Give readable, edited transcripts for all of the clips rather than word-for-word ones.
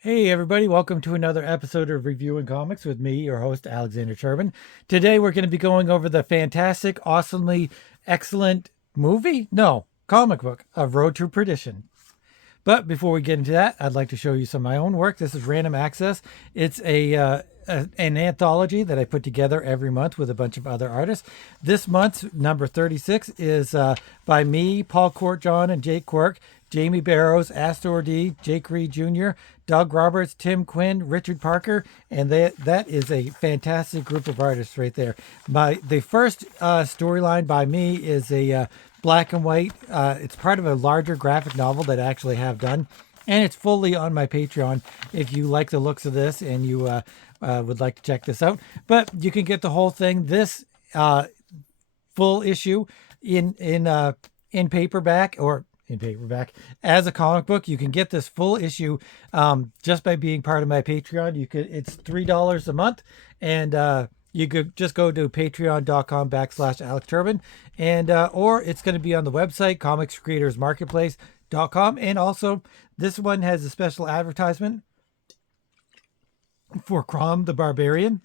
Hey everybody, welcome to another episode of Reviewing Comics with me, your host, Alexander Turbin. Today we're going to be going over the fantastic, awesomely excellent movie? No, comic book of Road to Perdition. But before we get into that, I'd like to show you some of my own work. This is Random Access. It's an anthology that I put together every month with a bunch of other artists. This month's number 36 is by me, Paul Courtjohn, and Jake Quirk, Jamie Barrows, Astor D, Jake Reed Jr., Doug Roberts, Tim Quinn, Richard Parker, and that is a fantastic group of artists right there. The first storyline by me is a black and white. It's part of a larger graphic novel that I actually have done, and it's fully on my Patreon if you like the looks of this and you would like to check this out. But you can get the whole thing, this full issue in paperback or in paperback as a comic book. You can get this full issue just by being part of my Patreon. It's $3 a month, and you could just go to patreon.com/Alex Turbin, and or it's going to be on the website comicscreatorsmarketplace.com. And also this one has a special advertisement for Crom the Barbarian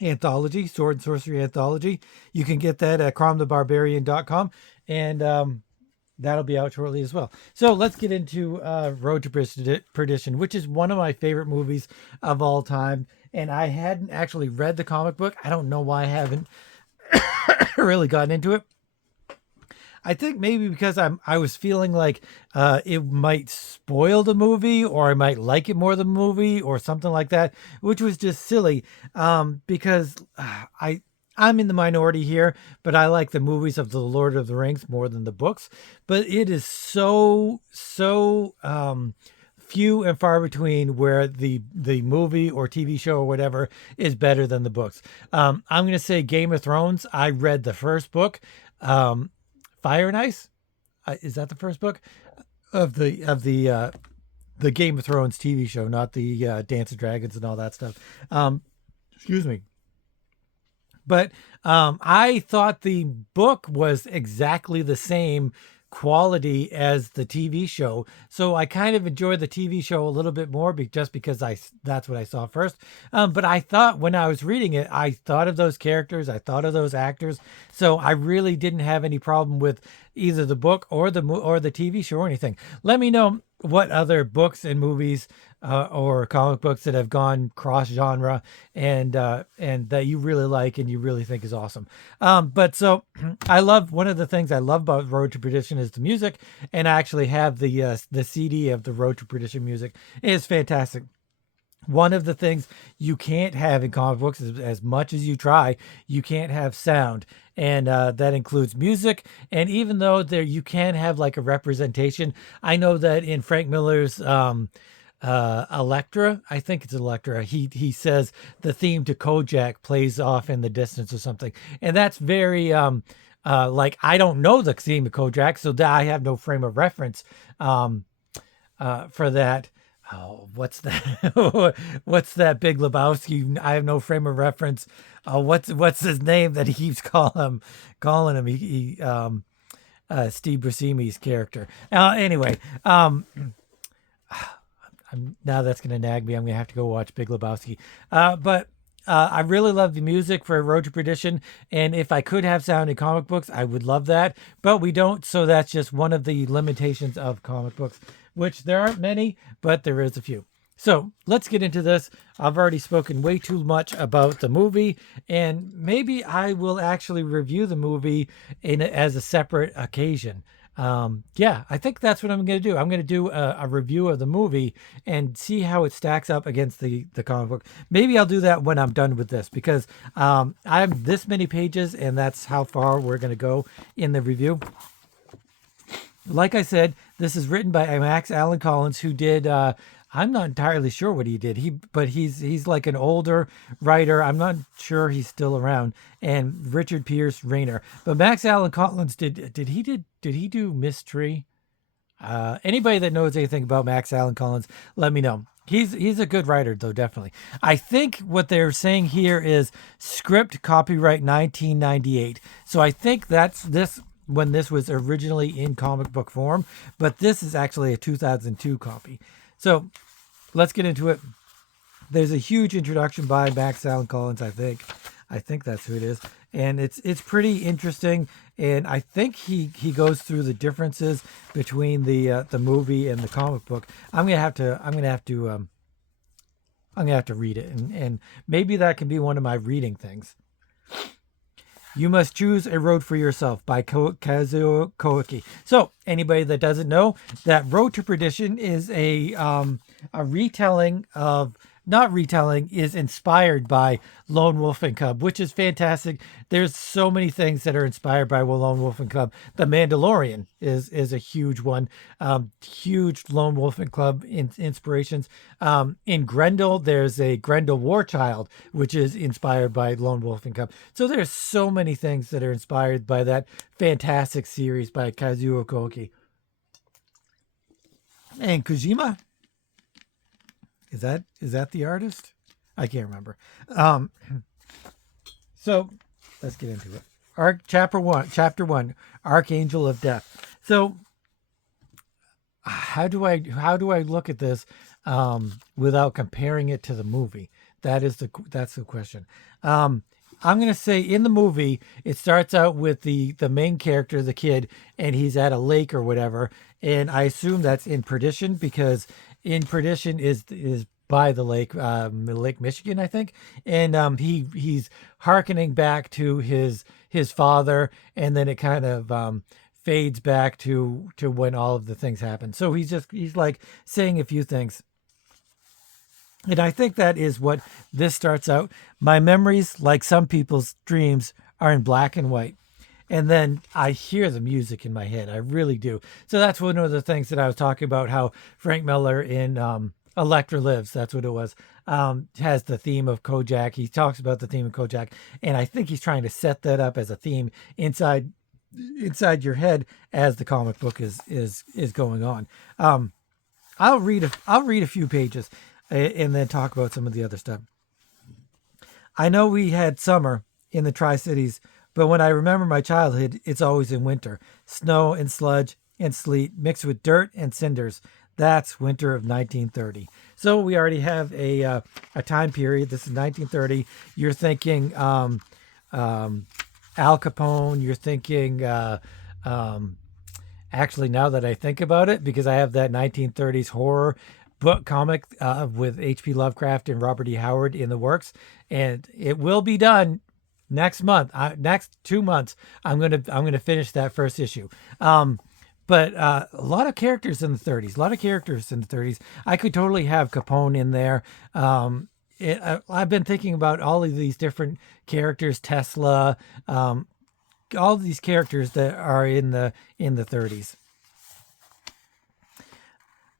anthology, sword and sorcery anthology. You can get that at cromthebarbarian.com, and that'll be out shortly as well. So let's get into Road to Perdition, which is one of my favorite movies of all time. And I hadn't actually read the comic book. I don't know why I haven't really gotten into it. I think maybe because I was feeling like it might spoil the movie, or I might like it more than the movie, or something like that, which was just silly. Because I'm in the minority here, but I like the movies of the Lord of the Rings more than the books. But it is so few and far between where the movie or TV show or whatever is better than the books. I'm going to say Game of Thrones. I read the first book. Fire and Ice, is that the first book of the Game of Thrones TV show, not the Dance of Dragons and all that stuff. Excuse me. But I thought the book was exactly the same quality as the TV show, so I kind of enjoyed the TV show a little bit more just because that's what I saw first. But I thought when I was reading it, I thought of those characters, I thought of those actors, so I really didn't have any problem with either the book or the TV show or anything. Let me know what other books and movies or comic books that have gone cross genre and that you really like and you really think is awesome. But so one of the things I love about Road to Perdition is the music, and I actually have the CD of the Road to Perdition music. It is fantastic. One of the things you can't have in comic books is, as much as you try, you can't have sound. And that includes music. And even though you can have like a representation, I know that in Frank Miller's Electra, I think it's Electra, he says the theme to Kojak plays off in the distance or something. And that's very like, I don't know the theme of Kojak, so that I have no frame of reference for that. Oh, what's that? What's that Big Lebowski? I have no frame of reference. What's his name that he keeps calling him? Steve Buscemi's character. Anyway, now that's gonna nag me. I'm gonna have to go watch Big Lebowski. But I really love the music for Road to Perdition, and if I could have sound in comic books, I would love that. But we don't, so that's just one of the limitations of comic books, which there aren't many, but there is a few. So let's get into this. I've already spoken way too much about the movie, and maybe I will actually review the movie as a separate occasion. Yeah, I think that's what I'm going to do. I'm going to do a review of the movie and see how it stacks up against the comic book. Maybe I'll do that when I'm done with this, because I have this many pages, and that's how far we're going to go in the review. Like I said, this is written by Max Allan Collins, who did I'm not entirely sure what he did. But he's like an older writer. I'm not sure he's still around. And Richard Pierce Rayner. But Max Allan Collins did he do Mystery? Anybody that knows anything about Max Allan Collins, let me know. He's a good writer, though, definitely. I think what they're saying here is script copyright 1998. So I think that's this when this was originally in comic book form, but this is actually a 2002 copy. So let's get into it. There's a huge introduction by Max Allan Collins, I think. I think that's who it is, and it's pretty interesting. And I think he goes through the differences between the movie and the comic book. I'm gonna have to read it, and maybe that can be one of my reading things. You Must Choose a Road for Yourself by Kazuo Koike. So, anybody that doesn't know, that Road to Perdition is a retelling of, not retelling, is inspired by Lone Wolf and Cub, which is fantastic. There's so many things that are inspired by Lone Wolf and Cub. The Mandalorian is a huge one. Huge Lone Wolf and Cub inspirations. In Grendel, there's a Grendel Warchild, which is inspired by Lone Wolf and Cub. So there's so many things that are inspired by that fantastic series by Kazuo Koike. And Kojima, is that the artist? I can't remember. So let's get into it. Chapter one, Archangel of Death. So how do I look at this without comparing it to the movie? That's the question. I'm gonna say in the movie it starts out with the main character, the kid, and he's at a lake or whatever, and I assume that's in Perdition, because in Perdition is by the lake, Lake Michigan, I think, and he's hearkening back to his father, and then it kind of fades back to when all of the things happen. So he's like saying a few things. And I think that is what this starts out. My memories, like some people's dreams, are in black and white. And then I hear the music in my head. I really do. So that's one of the things that I was talking about, how Frank Miller in Electra Lives, that's what it was, has the theme of Kojak. He talks about the theme of Kojak. And I think he's trying to set that up as a theme inside your head as the comic book is going on. I'll read a few pages and then talk about some of the other stuff. I know we had summer in the Tri-Cities, but when I remember my childhood, it's always in winter. Snow and sludge and sleet mixed with dirt and cinders. That's winter of 1930. So we already have a time period. This is 1930. You're thinking Al Capone. You're thinking, actually, now that I think about it, because I have that 1930s horror book comic with H.P. Lovecraft and Robert E. Howard in the works, and it will be done next month. Next 2 months, I'm gonna finish that first issue. But a lot of characters in the 30s. I could totally have Capone in there. I've been thinking about all of these different characters, Tesla, all these characters that are in the 30s.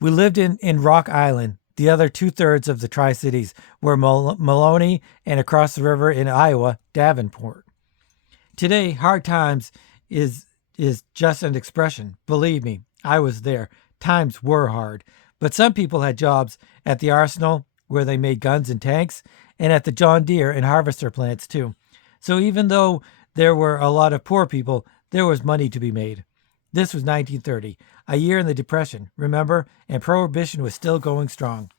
We lived in Rock Island. The other 2/3 of the Tri-Cities were Maloney, and across the river in Iowa, Davenport. Today, hard times is just an expression. Believe me, I was there. Times were hard. But some people had jobs at the arsenal, where they made guns and tanks, and at the John Deere and harvester plants too. So even though there were a lot of poor people, there was money to be made. This was 1930, a year in the Depression, remember? And Prohibition was still going strong.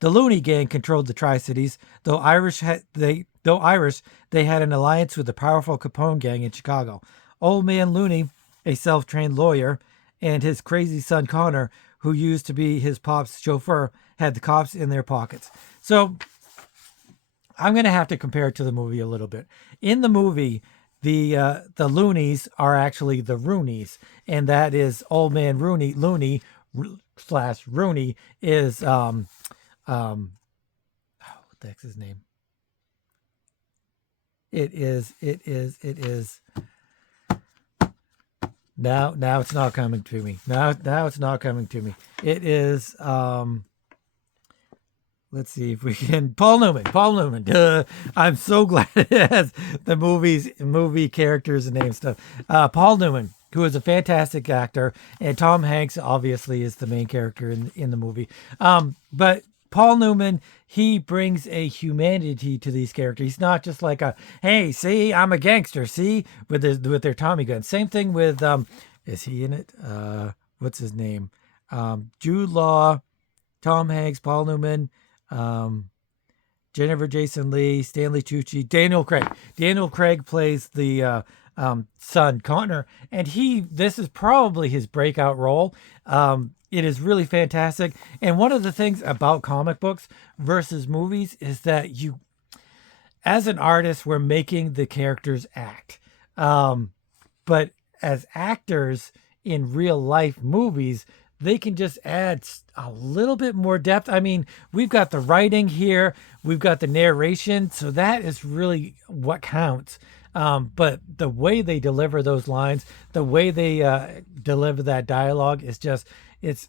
The Looney Gang controlled the Tri-Cities, though Irish they had an alliance with the powerful Capone Gang in Chicago. Old Man Looney, a self-trained lawyer, and his crazy son Connor, who used to be his pop's chauffeur, had the cops in their pockets. So I'm going to have to compare it to the movie a little bit. In the movie, the Loonies are actually the Roonies, and that is Old Man Looney / Rooney is what the heck's his name? It is. Now it's not coming to me. Now it's not coming to me. It is. Let's see if we can. Paul Newman. Duh. I'm so glad it has the movie characters and name stuff. Paul Newman, who is a fantastic actor, and Tom Hanks obviously is the main character in the movie. But Paul Newman, he brings a humanity to these characters. He's not just like a, hey, see, I'm a gangster, see, with their Tommy guns. Same thing with is he in it? What's his name? Jude Law. Tom Hanks, Paul Newman, um, Jennifer Jason Leigh, Stanley Tucci, Daniel Craig. Daniel Craig plays the son, Connor, and this is probably his breakout role. It is really fantastic. And one of the things about comic books versus movies is that as an artist, we're making the characters act. But as actors in real life movies, they can just add a little bit more depth. I mean, we've got the writing here, we've got the narration, so that is really what counts. But the way they deliver those lines, the way they deliver that dialogue is just, it's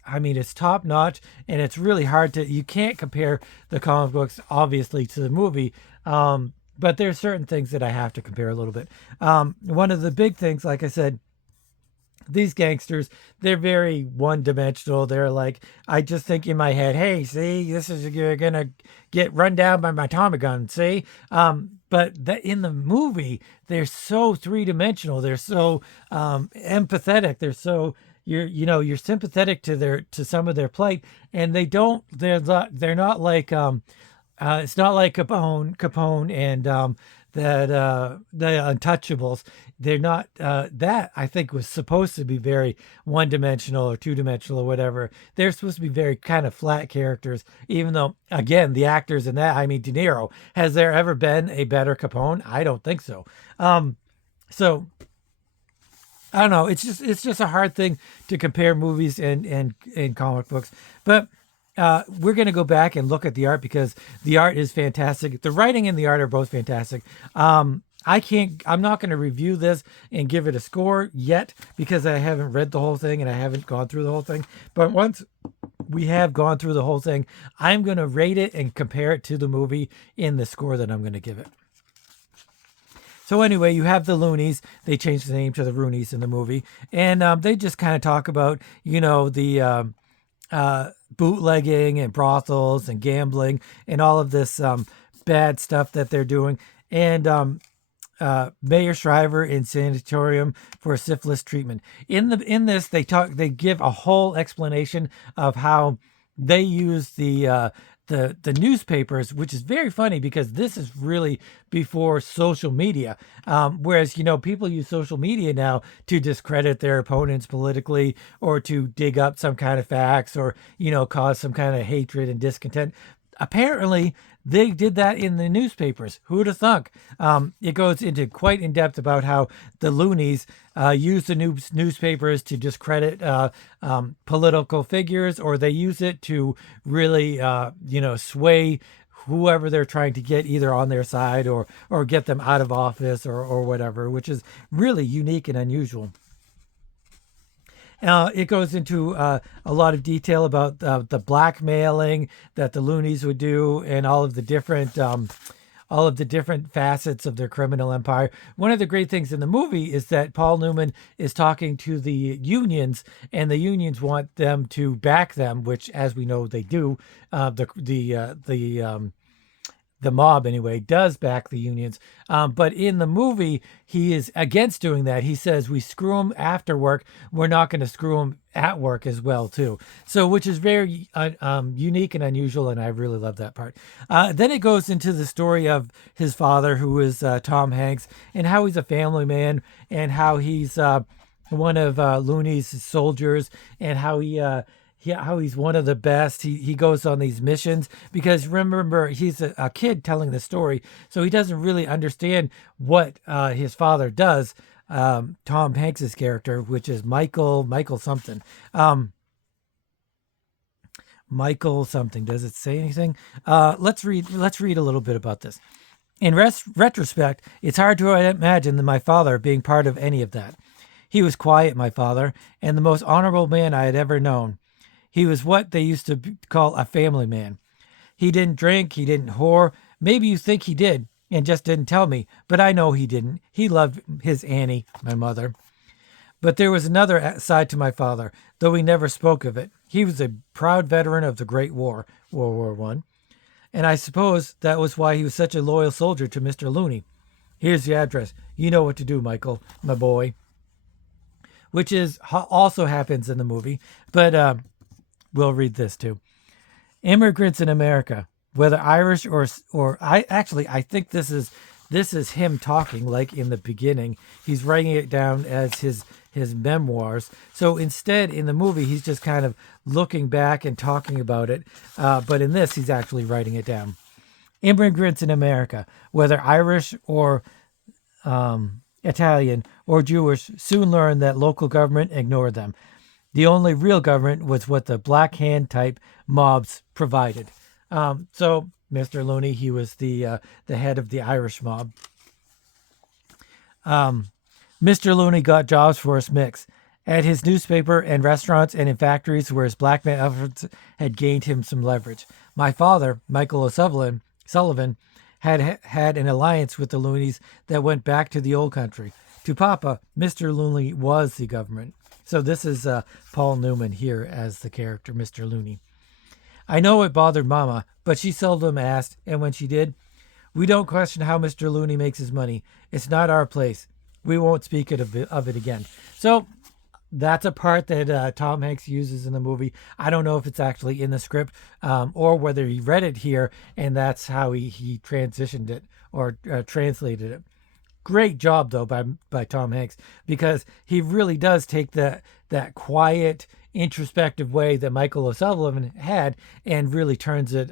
top notch, and it's really hard you can't compare the comic books, obviously, to the movie. But there's certain things that I have to compare a little bit. One of the big things, like I said, these gangsters, they're very one-dimensional. They're like, I just think in my head, hey, see, you're gonna get run down by my Tommy gun, see? But in the movie, they're so three-dimensional. They're so empathetic. They're so you're sympathetic to some of their plight, and they're not like it's not like Capone and the Untouchables. They're not that I think was supposed to be very one-dimensional or two-dimensional or whatever. They're supposed to be very kind of flat characters, even though, again, the actors in that, I mean, De Niro, has there ever been a better Capone? I don't think so. So I don't know. It's just a hard thing to compare movies and comic books. But we're going to go back and look at the art because the art is fantastic. The writing and the art are both fantastic. I'm not going to review this and give it a score yet because I haven't read the whole thing and I haven't gone through the whole thing. But once we have gone through the whole thing, I'm going to rate it and compare it to the movie in the score that I'm going to give it. So anyway, you have the Loonies. They changed the name to the Roonies in the movie. And they just kind of talk about, the bootlegging and brothels and gambling and all of this bad stuff that they're doing. And Mayor Shriver in sanatorium for syphilis treatment. In this, they give a whole explanation of how they use the newspapers, which is very funny because this is really before social media. Whereas, people use social media now to discredit their opponents politically or to dig up some kind of facts or, cause some kind of hatred and discontent. Apparently, they did that in the newspapers. Who'd have thunk? It goes into quite in depth about how the Loonies use the newspapers to discredit political figures, or they use it to really, sway whoever they're trying to get either on their side or get them out of office or whatever, which is really unique and unusual. It goes into a lot of detail about the blackmailing that the Loonies would do and all of the different facets of their criminal empire. One of the great things in the movie is that Paul Newman is talking to the unions, and the unions want them to back them, which, as we know, they do. The mob, anyway, does back the unions. But in the movie, he is against doing that. He says, we screw them after work. We're not going to screw them at work as well, too. So, which is very unique and unusual, and I really love that part. Then it goes into the story of his father, who is Tom Hanks, and how he's a family man, and how he's one of Looney's soldiers, and how how he's one of the best. He goes on these missions because, remember, he's a kid telling the story, so he doesn't really understand what his father does. Tom Hanks's character, which is Michael something. Michael something. Does it say anything? Let's read a little bit about this. In retrospect, it's hard to imagine my father being part of any of that. He was quiet, my father, and the most honorable man I had ever known. He was what they used to call a family man. He didn't drink, he didn't whore. Maybe you think he did and just didn't tell me, but I know he didn't. He loved his Annie, my mother. But there was another side to my father, though he never spoke of it. He was a proud veteran of the Great War, World War I, and I suppose that was why he was such a loyal soldier to Mr. Looney. Here's the address. You know what to do, Michael, my boy. Which is also happens in the movie, but we'll read this too. Immigrants in America, whether Irish or I think this is him talking like in the beginning. He's writing it down as his memoirs. So instead, in the movie, he's just kind of looking back and talking about it. But in this, he's actually writing it down. Immigrants in America, whether Irish or Italian or Jewish, soon learned that local government ignored them. The only real government was what the Black Hand type mobs provided. So Mr. Looney, he was the head of the Irish mob. Mr. Looney got jobs for his mix at his newspaper and restaurants and in factories where his black man efforts had gained him some leverage. My father, Michael O'Sullivan, had an alliance with the Looneys that went back to the old country. To Papa, Mr. Looney was the government. So this is Paul Newman here as the character, Mr. Looney. I know it bothered Mama, but she seldom asked, and when she did, we don't question how Mr. Looney makes his money. It's not our place. We won't speak of it again. So that's a part that Tom Hanks uses in the movie. I don't know if it's actually in the script or whether he read it here and that's how he transitioned it or translated it. Great job, though, by Tom Hanks, because he really does take that quiet, introspective way that Michael O'Sullivan had and really turns it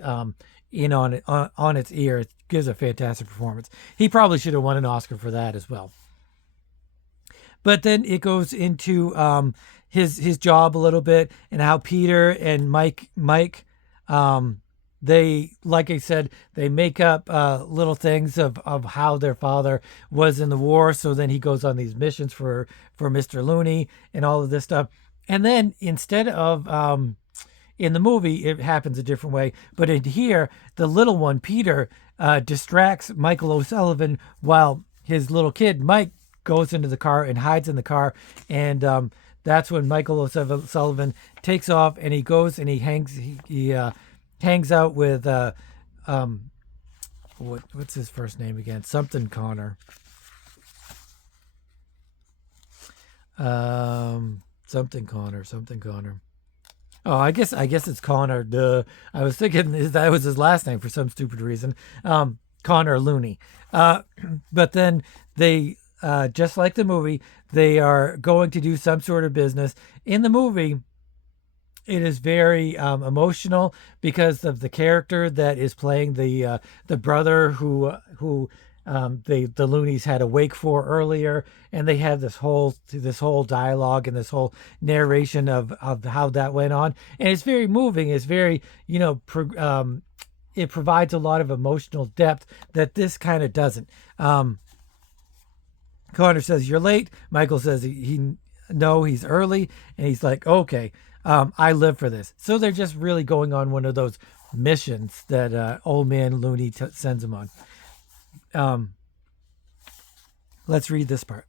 in on its ear. It gives a fantastic performance. He probably should have won an Oscar for that as well. But then it goes into his job a little bit and how Peter and Mike they, like I said, they make up little things of how their father was in the war. So then he goes on these missions for Mr. Looney and all of this stuff. And then instead of in the movie, it happens a different way. But in here, the little one, Peter, distracts Michael O'Sullivan while his little kid, Mike, goes into the car and hides in the car. And that's when Michael O'Sullivan takes off and he goes and he hangs out with what's his first name again? Something Connor. Something Connor. Oh, I guess it's Connor. Duh. I was thinking that was his last name for some stupid reason. Connor Looney. But then they, just like the movie, they are going to do some sort of business. In the movie, it is very emotional because of the character that is playing the brother who the Loonies had a wake for earlier, and they have this whole dialogue and this whole narration of how that went on, and it's very moving. It's very it provides a lot of emotional depth that this kind of doesn't. Connor says, "You're late." Michael says he's early, and he's like, "Okay. I live for this." So they're just really going on one of those missions that old man Looney sends them on. Let's read this part.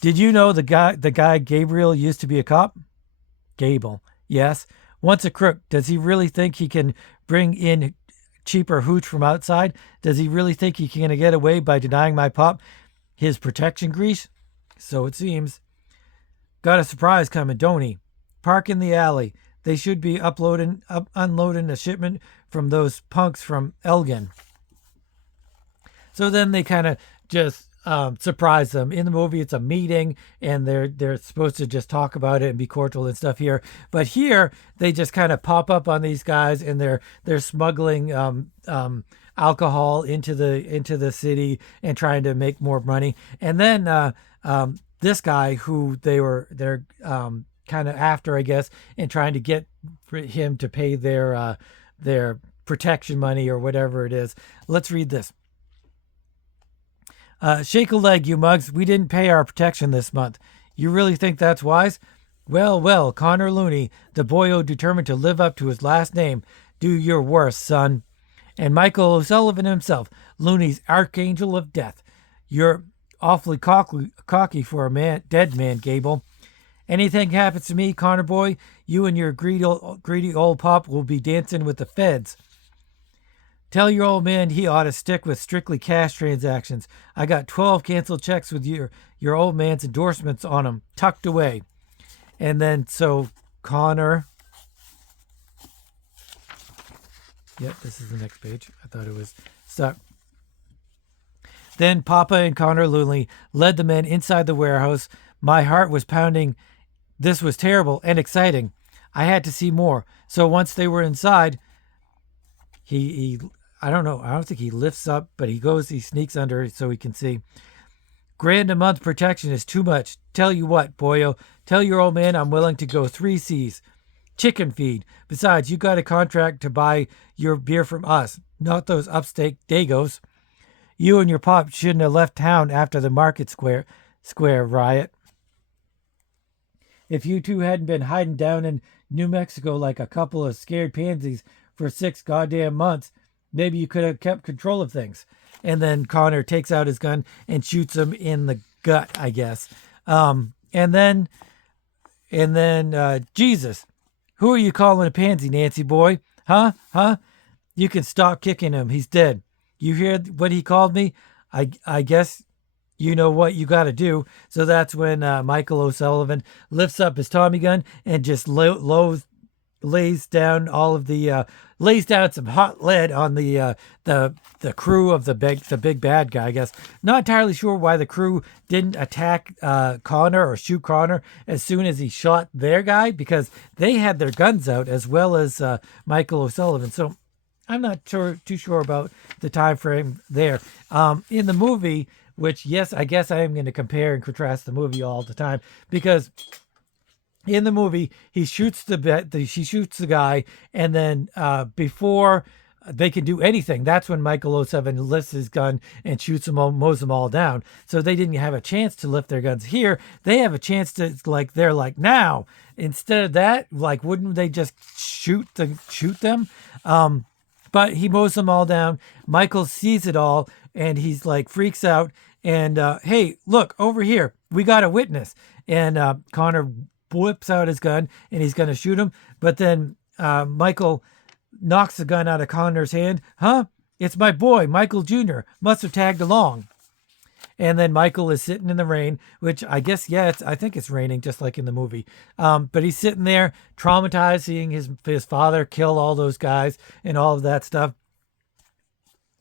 Did you know the guy Gabriel used to be a cop? Gable. Yes. Once a crook. Does he really think he can bring in cheaper hooch from outside? Does he really think he can get away by denying my pop his protection grease? So it seems. Got a surprise coming, don't he? Park in the alley. They should be unloading a shipment from those punks from Elgin. So then they kind of just surprise them. In the movie, it's a meeting, and they're supposed to just talk about it and be cordial and stuff here. But here, they just kind of pop up on these guys, and they're smuggling alcohol into the city and trying to make more money. And then this guy who they're kind of after, I guess, and trying to get him to pay their protection money or whatever it is. Let's read this. Shake a leg, you mugs. We didn't pay our protection this month. You really think that's wise? Well, Connor Looney, the boyo determined to live up to his last name. Do your worst, son. And Michael O'Sullivan himself, Looney's archangel of death. You're awfully cocky for a dead man, Gable. Anything happens to me, Connor boy, you and your greedy old pop will be dancing with the feds. Tell your old man he ought to stick with strictly cash transactions. I got 12 canceled checks with your old man's endorsements on them, tucked away. And then so Connor Yep, this is the next page. I thought it was stuck. Then Papa and Connor Looney led the men inside the warehouse. My heart was pounding. This was terrible and exciting. I had to see more. So once they were inside, he I don't know. I don't think he lifts up, but he sneaks under so he can see. Grand a month protection is too much. Tell you what, boyo. Tell your old man I'm willing to go 3 C's. Chicken feed. Besides, you got a contract to buy your beer from us, not those upstate Dagos. You and your pop shouldn't have left town after the Market Square riot. If you two hadn't been hiding down in New Mexico like a couple of scared pansies for 6 goddamn months, maybe you could have kept control of things. And then Connor takes out his gun and shoots him in the gut, I guess. And then, Jesus, who are you calling a pansy, Nancy boy? Huh? You can stop kicking him. He's dead. You hear what he called me? I guess you know what you got to do. So that's when Michael O'Sullivan lifts up his Tommy gun and just lays down some hot lead on the crew of the big bad guy, I guess. Not entirely sure why the crew didn't attack Connor or shoot Connor as soon as he shot their guy, because they had their guns out as well as Michael O'Sullivan. So I'm not too sure about the time frame there. In the movie, which, yes, I guess I am going to compare and contrast the movie all the time, because in the movie he shoots she shoots the guy, and then before they can do anything, that's when Michael O'Sullivan lifts his gun and shoots them all, mows them all down. So they didn't have a chance to lift their guns. Here they have a chance to, like, they're like, now instead of that, like, wouldn't they just shoot them? But he mows them all down. Michael sees it all, and he's like, freaks out. And, hey, look, over here, we got a witness. And Connor whips out his gun, and he's going to shoot him. But then Michael knocks the gun out of Connor's hand. Huh? It's my boy, Michael Jr. Must have tagged along. And then Michael is sitting in the rain, which I guess, I think it's raining just like in the movie. But he's sitting there traumatized, seeing his father kill all those guys and all of that stuff.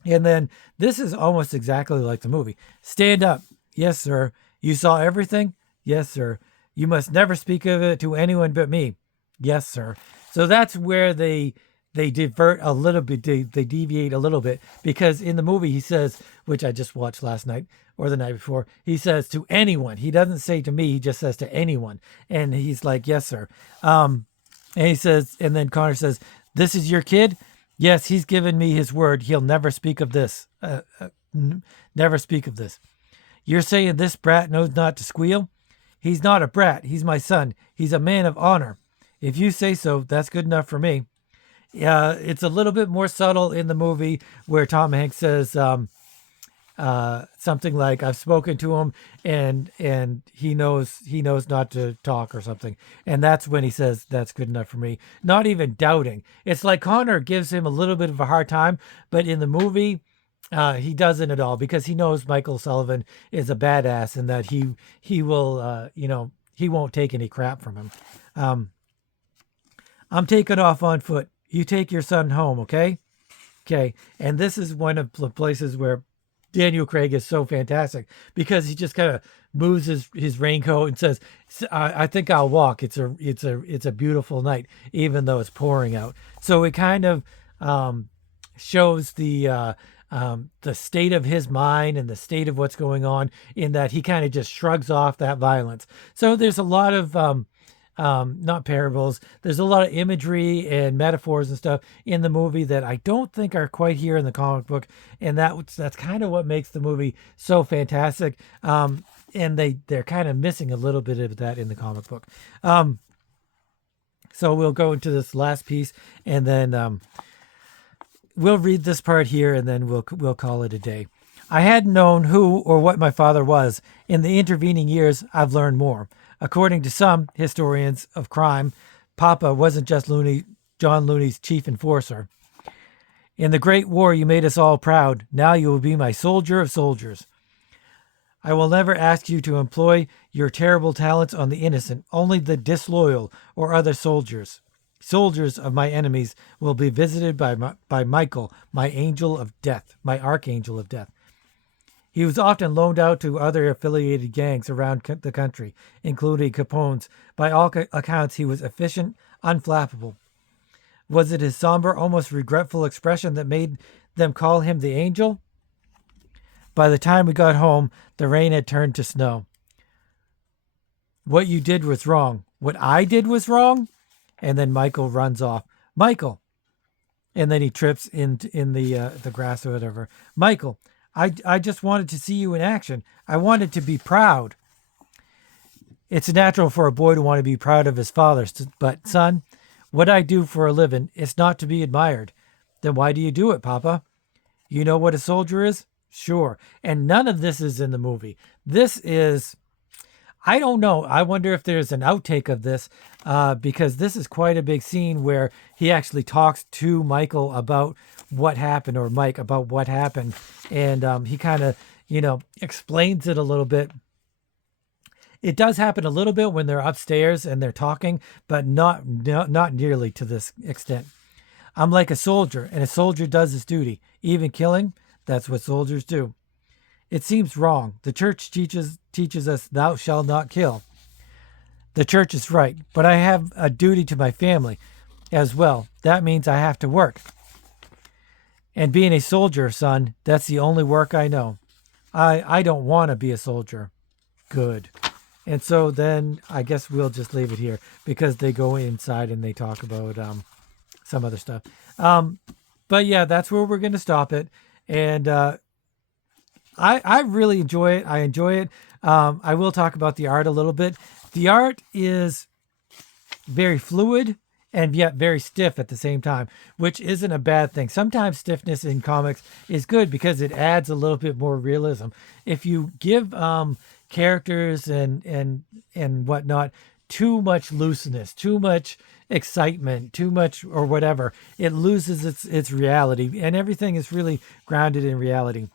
And then this is almost exactly like the movie. Stand up. Yes, sir. You saw everything? Yes, sir. You must never speak of it to anyone but me. Yes, sir. So that's where they divert a little bit. They deviate a little bit, because in the movie he says, which I just watched last night or the night before, he says to anyone. He doesn't say to me. He just says to anyone. And he's like, yes, sir. And he says, and then Connor says, this is your kid? Yes, he's given me his word. He'll never speak of this. Never speak of this. You're saying this brat knows not to squeal? He's not a brat. He's my son. He's a man of honor. If you say so, that's good enough for me. It's a little bit more subtle in the movie, where Tom Hanks says something like, I've spoken to him and he knows not to talk, or something. And that's when he says, that's good enough for me. Not even doubting. It's like Connor gives him a little bit of a hard time, but in the movie, he doesn't at all, because he knows Michael Sullivan is a badass, and that he will, he won't take any crap from him. I'm taking off on foot. You take your son home, okay? Okay. And this is one of the places where Daniel Craig is so fantastic, because he just kind of moves his raincoat and says, I think I'll walk. It's a beautiful night, even though it's pouring out. So it kind of shows the state of his mind and the state of what's going on, in that he kind of just shrugs off that violence. So there's a lot of not parables. There's a lot of imagery and metaphors and stuff in the movie that I don't think are quite here in the comic book, and that's kind of what makes the movie so fantastic. And they're kind of missing a little bit of that in the comic book. So we'll go into this last piece, and then we'll read this part here, and then we'll call it a day. I hadn't known who or what my father was. In the intervening years, I've learned more. According to some historians of crime, Papa wasn't just John Looney's chief enforcer. In the Great War, you made us all proud. Now you will be my soldier of soldiers. I will never ask you to employ your terrible talents on the innocent, only the disloyal or other soldiers. soldiers of my enemies will be visited by Michael, my angel of death, my archangel of death. He was often loaned out to other affiliated gangs around the country, including Capone's. By all accounts, he was efficient, unflappable. Was it his somber, almost regretful expression that made them call him the angel? By the time we got home, the rain had turned to snow. What you did was wrong. What I did was wrong? And then Michael runs off. Michael! And then he trips in the grass or whatever. Michael, I just wanted to see you in action. I wanted to be proud. It's natural for a boy to want to be proud of his father, but son, what I do for a living is not to be admired. Then why do you do it, Papa? You know what a soldier is? Sure. And none of this is in the movie. This is, I don't know. I wonder if there's an outtake of this because this is quite a big scene where he actually talks to Michael about what happened, or Mike about what happened. And he kind of, explains it a little bit. It does happen a little bit when they're upstairs and they're talking, but not nearly to this extent. I'm like a soldier, and a soldier does his duty. Even killing, that's what soldiers do. It seems wrong. The church teaches us thou shalt not kill. The church is right, but I have a duty to my family as well. That means I have to work. And being a soldier, son, that's the only work I know. I don't want to be a soldier. Good. And so then I guess we'll just leave it here because they go inside and they talk about some other stuff. But yeah, that's where we're going to stop it. And I really enjoy it. I enjoy it. I will talk about the art a little bit. The art is very fluid and yet very stiff at the same time, which isn't a bad thing. Sometimes stiffness in comics is good because it adds a little bit more realism. If you give characters and whatnot too much looseness, too much excitement, too much or whatever, it loses its reality, and everything is really grounded in reality.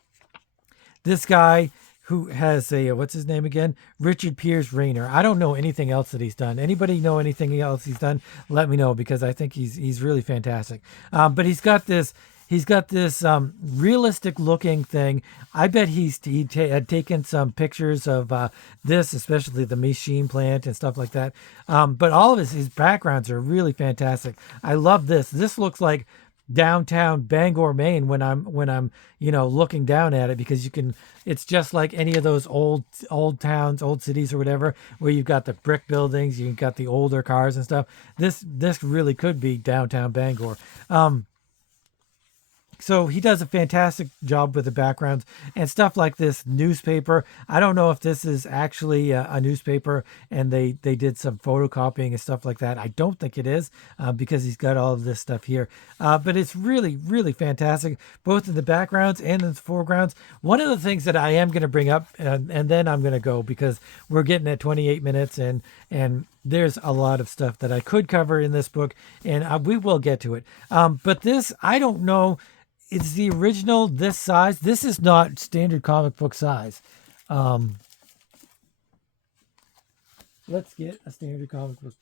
This guy who has what's his name again? Richard Piers Rayner. I don't know anything else that he's done. Anybody know anything else he's done? Let me know because I think he's really fantastic. But he's got this realistic looking thing. I bet he had taken some pictures of this, especially the machine plant and stuff like that. But all of his backgrounds are really fantastic. I love this. This looks like downtown Bangor, Maine when I'm looking down at it, because it's just like any of those old towns, old cities or whatever, where you've got the brick buildings, you've got the older cars and stuff. This really could be downtown Bangor. So he does a fantastic job with the backgrounds and stuff like this newspaper. I don't know if this is actually a newspaper and they did some photocopying and stuff like that. I don't think it is because he's got all of this stuff here. But it's really, really fantastic, both in the backgrounds and in the foregrounds. One of the things that I am going to bring up, and then I'm going to go because we're getting at 28 minutes and there's a lot of stuff that I could cover in this book, and we will get to it. But this, I don't know. It's the original this size. This is not standard comic book size. Let's get a standard comic book.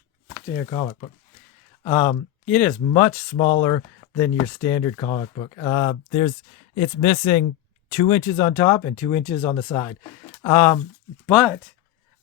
It is much smaller than your standard comic book. It's missing 2 inches on top and 2 inches on the side. But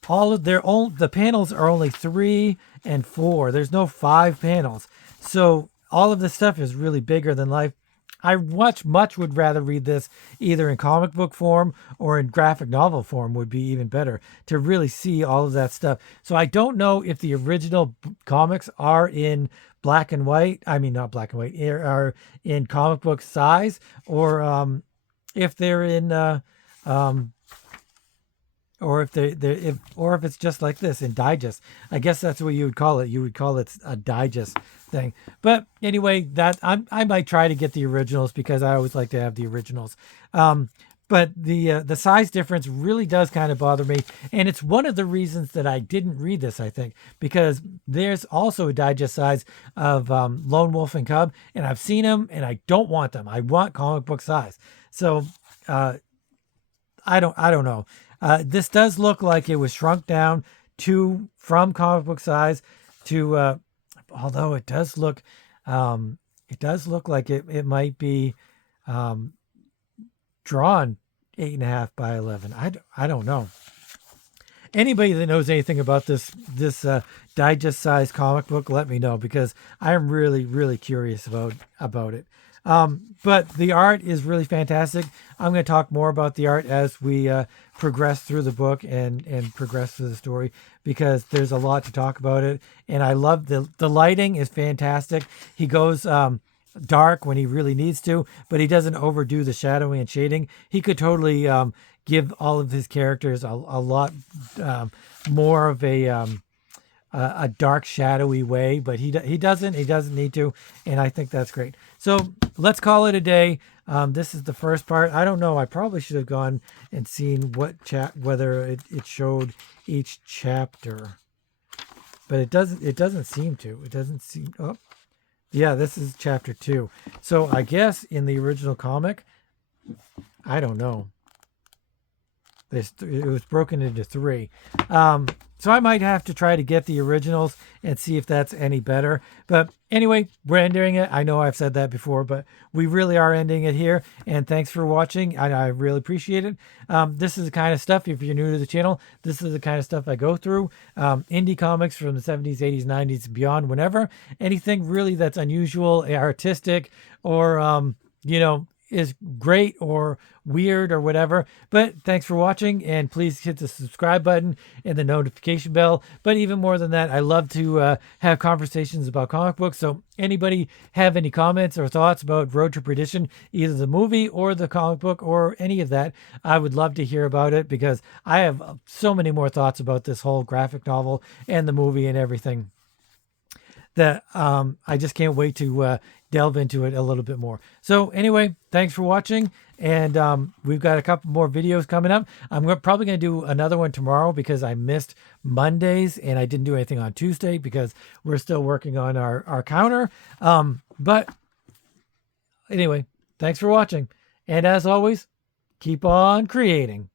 all of the panels are only 3 and 4. There's no 5 panels. So all of this stuff is really bigger than life. I much would rather read this either in comic book form or in graphic novel form would be even better to really see all of that stuff. So I don't know if the original comics are in black and white. I mean, not black and white, are in comic book size, or if they're in, or if if it's just like this in digest. I guess that's what you would call it. You would call it a digest thing. But anyway, that I might try to get the originals because I always like to have the originals. But the size difference really does kind of bother me, and it's one of the reasons that I didn't read this. I think because there's also a digest size of Lone Wolf and Cub, and I've seen them, and I don't want them. I want comic book size. So I don't know. This does look like it was shrunk down from comic book size to although it does look like it might be um, drawn 8.5 by 11. I don't know. Anybody that knows anything about this digest size comic book, let me know, because I'm really curious about it. But the art is really fantastic. I'm going to talk more about the art as we progress through the book and progress through the story, because there's a lot to talk about it. And I love the lighting is fantastic. He goes dark when he really needs to, but he doesn't overdo the shadowing and shading. He could totally give all of his characters a lot more of a dark, shadowy way, but he doesn't need to, and I think that's great. So let's call it a day. This is the first part. I don't know. I probably should have gone and seen whether it showed each chapter, but it doesn't. It doesn't seem to. It doesn't seem. Oh, yeah. This is chapter 2. So I guess in the original comic, I don't know. It was broken into 3. So I might have to try to get the originals and see if that's any better. But anyway, we're ending it. I know I've said that before, but we really are ending it here. And thanks for watching. I really appreciate it. This is the kind of stuff, if you're new to the channel, this is the kind of stuff I go through. Indie comics from the 70s, 80s, 90s, beyond, whenever. Anything really that's unusual, artistic, or, is great or weird or whatever. But thanks for watching, and please hit the subscribe button and the notification bell. But even more than that, I love to have conversations about comic books. So anybody have any comments or thoughts about Road to Perdition, either the movie or the comic book or any of that, I would love to hear about it, because I have so many more thoughts about this whole graphic novel and the movie and everything that I just can't wait to delve into it a little bit more. So anyway, thanks for watching, and we've got a couple more videos coming up. I'm probably going to do another one tomorrow, because I missed Mondays and I didn't do anything on Tuesday because we're still working on our counter. But anyway, thanks for watching, and as always, keep on creating.